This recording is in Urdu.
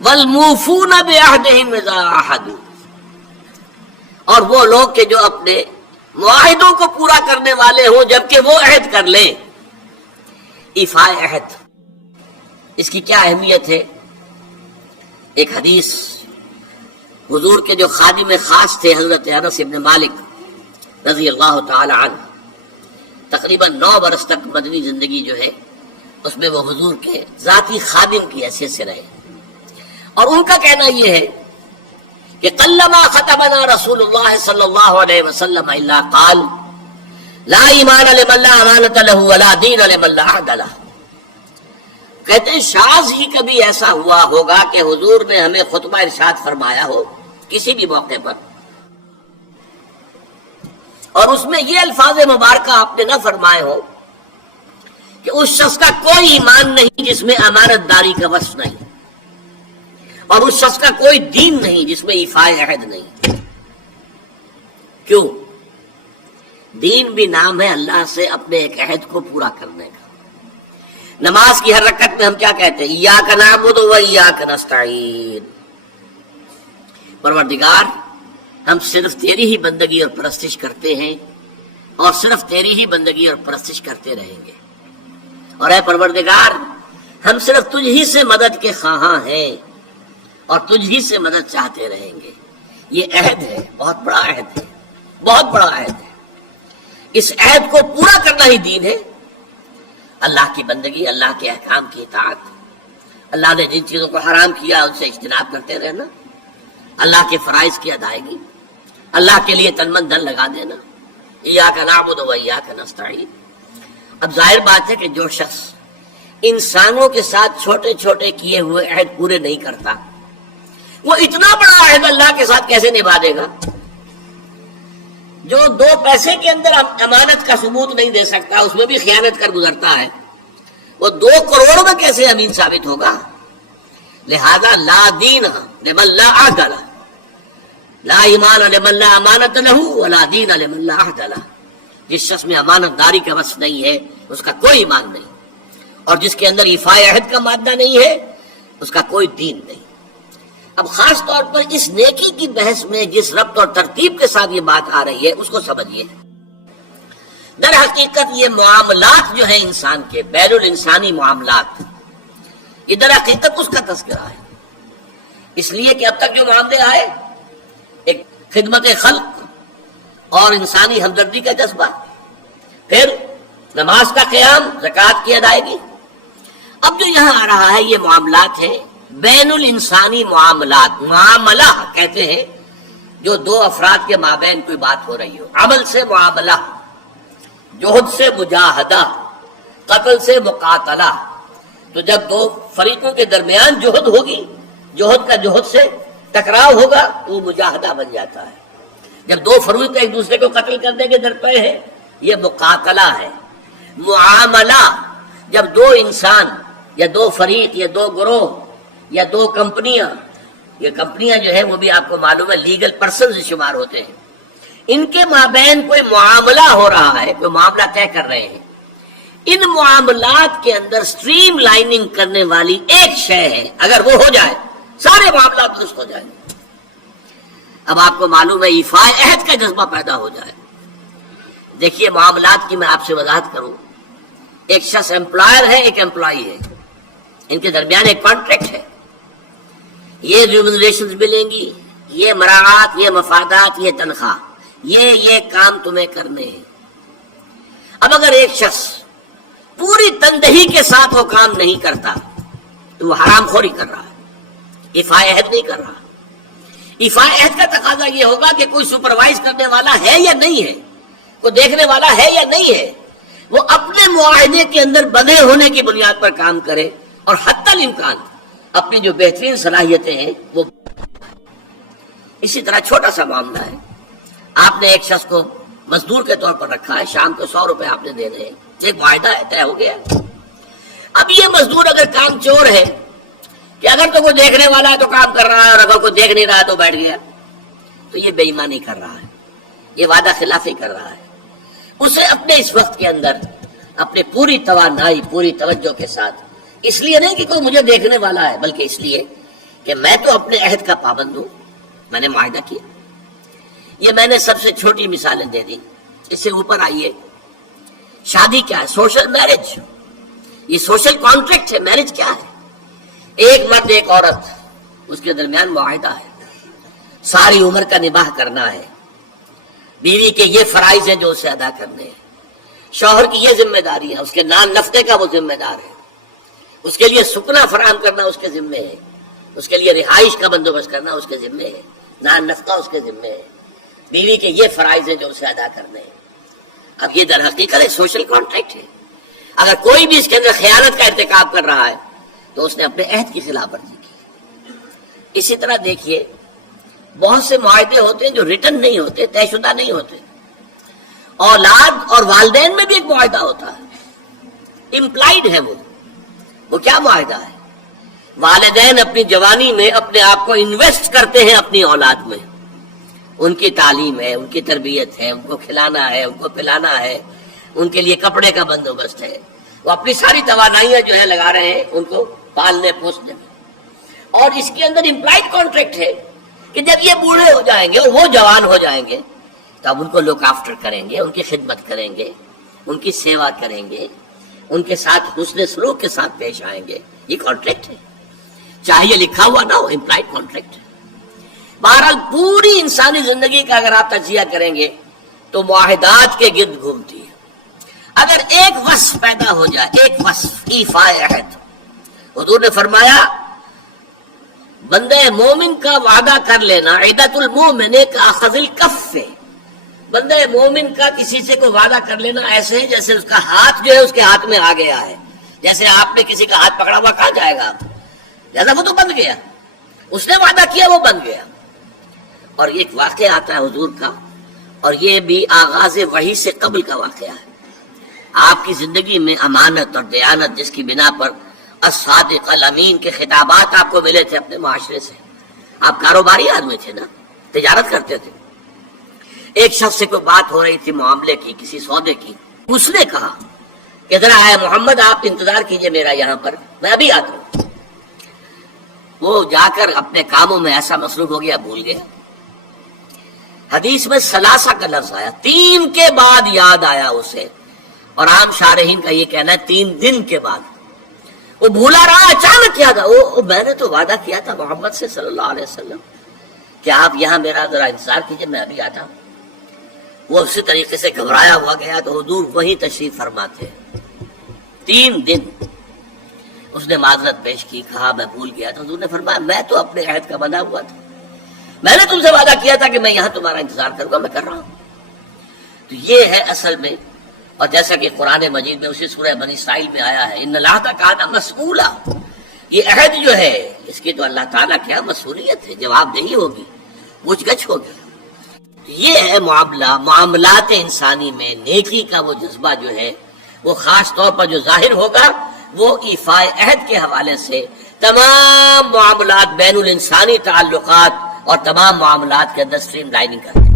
والموفون بعہدہم اذا عاہدوا، اور وہ لوگ کہ جو اپنے معاہدوں کو پورا کرنے والے ہوں جبکہ وہ عہد کر لیں۔ ایفاء عہد، اس کی کیا اہمیت ہے؟ ایک حدیث، حضور کے جو خادم خاص تھے حضرت انس بن مالک رضی اللہ تعالی عنہ، تقریباً 9 برس تک مدنی زندگی جو ہے اس میں وہ حضور کے ذاتی خادم کی حیثیت سے رہے، اور ان کا کہنا یہ ہے کہ قلما خطبنا رسول اللہ صلی اللہ علیہ وسلم الا قال لا ایمان لمن لا امانۃ له ولا دین لمن لا عہد له۔ کہتے ہیں شاذ ہی کبھی ایسا ہوا ہوگا کہ حضور نے ہمیں خطبہ ارشاد فرمایا ہو کسی بھی موقع پر، اور اس میں یہ الفاظ مبارکہ آپ نے نہ فرمائے ہو کہ اس شخص کا کوئی ایمان نہیں جس میں امانت داری کا وصف نہیں، اور اس شخص کا کوئی دین نہیں جس میں ایفاء عہد نہیں۔ کیوں؟ دین بھی نام ہے اللہ سے اپنے ایک عہد کو پورا کرنے کا۔ نماز کی ہر رکعت میں ہم کیا کہتے ہیں؟ ایاک نعبد و ایاک نستعین، پروردگار ہم صرف تیری ہی بندگی اور پرستش کرتے ہیں، اور صرف تیری ہی بندگی اور پرستش کرتے رہیں گے، اور اے پروردگار ہم صرف تجھ ہی سے مدد کے خواہاں ہیں اور تجھ ہی سے مدد چاہتے رہیں گے۔ یہ عہد ہے، بہت بڑا عہد ہے، بہت بڑا عہد ہے۔ اس عہد کو پورا کرنا ہی دین ہے۔ اللہ کی بندگی، اللہ کے احکام کی اطاعت، اللہ نے جن چیزوں کو حرام کیا ان سے اجتناب کرتے رہنا، اللہ کے فرائض کی ادائیگی، اللہ کے لیے تن من دھن لگا دینا، ایاک نعبد و ایاک نستعین۔ اب ظاہر بات ہے کہ جو شخص انسانوں کے ساتھ چھوٹے چھوٹے کیے ہوئے عہد پورے نہیں کرتا، وہ اتنا بڑا عہد اللہ کے ساتھ کیسے نبھا دے گا؟ جو 2 پیسے کے اندر امانت کا ثبوت نہیں دے سکتا، اس میں بھی خیانت کر گزرتا ہے، وہ 2 کروڑ میں کیسے امین ثابت ہوگا؟ لہذا لا دین لمن لا عہد لہ، لا ایمان لمن لا امانۃ لہ ولا دین لمن لا عہد لہ۔ جس شخص میں امانت داری کا وصف نہیں ہے اس کا کوئی ایمان نہیں، اور جس کے اندر ایفاء عہد کا مادہ نہیں ہے اس کا کوئی دین نہیں۔ اب خاص طور پر اس نیکی کی بحث میں جس ربط اور ترتیب کے ساتھ یہ بات آ رہی ہے اس کو سمجھیے۔ در حقیقت یہ معاملات جو ہیں انسان کے، بین الانسانی معاملات، یہ در حقیقت اس کا تذکرہ ہے، اس لیے کہ اب تک جو معاملے آئے، ایک خدمت خلق اور انسانی ہمدردی کا جذبہ، پھر نماز کا قیام، زکوٰۃ کی ادائیگی، اب جو یہاں آ رہا ہے یہ معاملات ہیں بین الانسانی معاملات۔ معاملہ کہتے ہیں جو 2 افراد کے مابین کوئی بات ہو رہی ہو، عمل سے معاملہ، جوہد سے مجاہدہ، قتل سے مقاتلہ۔ تو جب 2 فریقوں کے درمیان جوہد ہوگی، جوہد کا جوہد سے ٹکراؤ ہوگا تو وہ مجاہدہ بن جاتا ہے۔ جب 2 فریق ایک دوسرے کو قتل کرنے کے درپے ہیں یہ مقاتلہ ہے۔ معاملہ جب 2 انسان یا 2 فریق یا 2 گروہ یا 2 کمپنیاں، یہ کمپنیاں جو ہیں وہ بھی آپ کو معلوم ہے لیگل پرسنز شمار ہوتے ہیں، ان کے مابین کوئی معاملہ ہو رہا ہے، کوئی معاملہ طے کر رہے ہیں، ان معاملات کے اندر سٹریم لائننگ کرنے والی ایک شے ہے، اگر وہ ہو جائے سارے معاملات درست ہو جائیں۔ اب آپ کو معلوم ہے ایفاء عہد کا جذبہ پیدا ہو جائے۔ دیکھیے معاملات کی میں آپ سے وضاحت کروں، ایک شخص امپلائر ہے، ایک امپلائی ہے، ان کے درمیان ایک کانٹریکٹ ہے، یہ ریمونریشنز ملیں گی، یہ مراعات، یہ مفادات، یہ تنخواہ، یہ کام تمہیں کرنے ہیں۔ اب اگر ایک شخص پوری تندہی کے ساتھ وہ کام نہیں کرتا تو وہ حرام خوری کر رہا ہے، ایفاء عہد نہیں کر رہا۔ ایفاء عہد کا تقاضا یہ ہوگا کہ کوئی سپروائز کرنے والا ہے یا نہیں ہے، کوئی دیکھنے والا ہے یا نہیں ہے، وہ اپنے معاہدے کے اندر بندھے ہونے کی بنیاد پر کام کرے، اور حتی الامکان اپنی جو بہترین صلاحیتیں ہیں وہ۔ اسی طرح چھوٹا سا معاملہ ہے، آپ نے ایک شخص کو مزدور کے طور پر رکھا ہے، شام کو 100 روپے آپ نے دینے ہیں، ایک معاہدہ ہے، طے ہو گیا۔ اب یہ مزدور اگر کام چور ہے کہ اگر تو کوئی دیکھنے والا ہے تو کام کر رہا ہے، اور اگر کوئی دیکھ نہیں رہا تو بیٹھ گیا، تو یہ بے ایمانی کر رہا ہے، یہ وعدہ خلافی کر رہا ہے۔ اسے اپنے اس وقت کے اندر اپنے پوری توانائی، پوری توجہ کے ساتھ، اس لیے نہیں کہ کوئی مجھے دیکھنے والا ہے، بلکہ اس لیے کہ میں تو اپنے عہد کا پابند ہوں، میں نے معاہدہ کیا. یہ میں نے سب سے چھوٹی مثالیں دے دی. اس سے اوپر آئیے، شادی کیا ہے؟ Social marriage. یہ سوشل کانٹریکٹ ہے. میرج کیا ہے؟ ایک مرد ایک عورت، اس کے درمیان معاہدہ ہے، ساری عمر کا نباہ کرنا ہے. بیوی کے یہ فرائض ہیں جو اسے ادا کرنے ہیں، شوہر کی یہ ذمہ داری ہے، اس کے نان نفقے کا وہ ذمہ دار ہے، اس کے لیے سکنا فراہم کرنا اس کے ذمے ہے، اس کے لیے رہائش کا بندوبست کرنا اس کے ذمے ہے، نان نفقہ اس کے ذمے ہے. بیوی کے یہ فرائض ہیں جو اسے ادا کرنے ہیں. اب یہ در حقیقت ایک سوشل کانٹریکٹ ہے. اگر کوئی بھی اس کے اندر خیانت کا ارتکاب کر رہا ہے تو اس نے اپنے عہد کی خلاف ورزی کی. اسی طرح دیکھیے، بہت سے معاہدے ہوتے ہیں جو ریٹن نہیں ہوتے، طے شدہ نہیں ہوتے. اولاد اور والدین میں بھی ایک معاہدہ ہوتا ہے، امپلائڈ ہے. وہ کیا معاہدہ ہے؟ والدین اپنی جوانی میں اپنے آپ کو انویسٹ کرتے ہیں اپنی اولاد میں. ان کی تعلیم ہے، ان کی تربیت ہے، ان کو کھلانا ہے، ان کو پلانا ہے، ان کے لیے کپڑے کا بندوبست ہے. وہ اپنی ساری توانائیاں جو ہے لگا رہے ہیں ان کو پالنے پوسنے میں. اور اس کے اندر امپلائڈ کانٹریکٹ ہے کہ جب یہ بوڑھے ہو جائیں گے اور وہ جوان ہو جائیں گے تب ان کو لک آفٹر کریں گے، ان کی خدمت کریں گے، ان کی سیوا کریں گے، ان کے ساتھ حسن سلوک کے ساتھ پیش آئیں گے. یہ کانٹریکٹ ہے، چاہے یہ لکھا ہوا نہ ہو، امپلائڈ کانٹریکٹ ہے. بہرحال پوری انسانی زندگی کا اگر آپ تجزیہ کریں گے تو معاہدات کے گرد گھومتی ہے. اگر ایک وصف پیدا ہو جائے، ایک وصف ایفاء عہد، حضور نے فرمایا بندے مومن کا وعدہ کر لینا عدت المومن کاخذ الکف. بندے مومن کا کسی سے کوئی وعدہ کر لینا ایسے ہے جیسے اس کا ہاتھ جو ہے اس کے ہاتھ میں آ گیا ہے. جیسے آپ نے کسی کا ہاتھ پکڑا ہوا کہاں جائے گا آپ؟ جیسا وہ تو بند گیا، اس نے وعدہ کیا وہ بند گیا. اور ایک واقعہ آتا ہے حضور کا، اور یہ بھی آغاز وحی سے قبل کا واقعہ ہے. آپ کی زندگی میں امانت اور دیانت جس کی بنا پر الصادق الامین کے خطابات آپ کو ملے تھے اپنے معاشرے سے. آپ کاروباری آدمی تھے نا، تجارت کرتے تھے. ایک شخص سے کوئی بات ہو رہی تھی معاملے کی، کسی سودے کی. اس نے کہا کہ ذرا اے محمد آپ انتظار کیجئے میرا یہاں پر، میں ابھی آتا ہوں. وہ جا کر اپنے کاموں میں ایسا مصروف ہو گیا بھول گیا. حدیث میں ثلاثہ کا لفظ آیا، 3 کے بعد یاد آیا اسے، اور عام شارحین کا یہ کہنا ہے 3 دن کے بعد. وہ بھولا رہا، اچانک یاد آیا، میں نے تو وعدہ کیا تھا محمد سے صلی اللہ علیہ وسلم کہ آپ یہاں میرا ذرا انتظار کیجئے میں ابھی آتا ہوں. وہ اسی طریقے سے گھبرایا ہوا گیا تو حضور وہیں تشریف فرماتے. 3 دن اس نے معذرت پیش کی، کہا میں بھول گیا تھا. حضور نے فرمایا میں تو اپنے عہد کا بندہ ہوا تھا، میں نے تم سے وعدہ کیا تھا کہ میں یہاں تمہارا انتظار کروں گا، میں کر رہا ہوں. تو یہ ہے اصل میں. اور جیسا کہ قرآن مجید میں اسی سورہ بنی اسرائیل میں آیا ہے ان العہد کان مسئولا، یہ عہد جو ہے اس کی تو اللہ تعالیٰ کیا مسئولیت ہے، جواب دہی ہوگی، پوچھ گچھ ہوگی. یہ ہے معاملات انسانی میں نیکی کا وہ جذبہ جو ہے وہ خاص طور پر جو ظاہر ہوگا وہ ایفاء عہد کے حوالے سے تمام معاملات بین الانسانی تعلقات اور تمام معاملات کے اندر سٹریم لائننگ کرتے ہیں.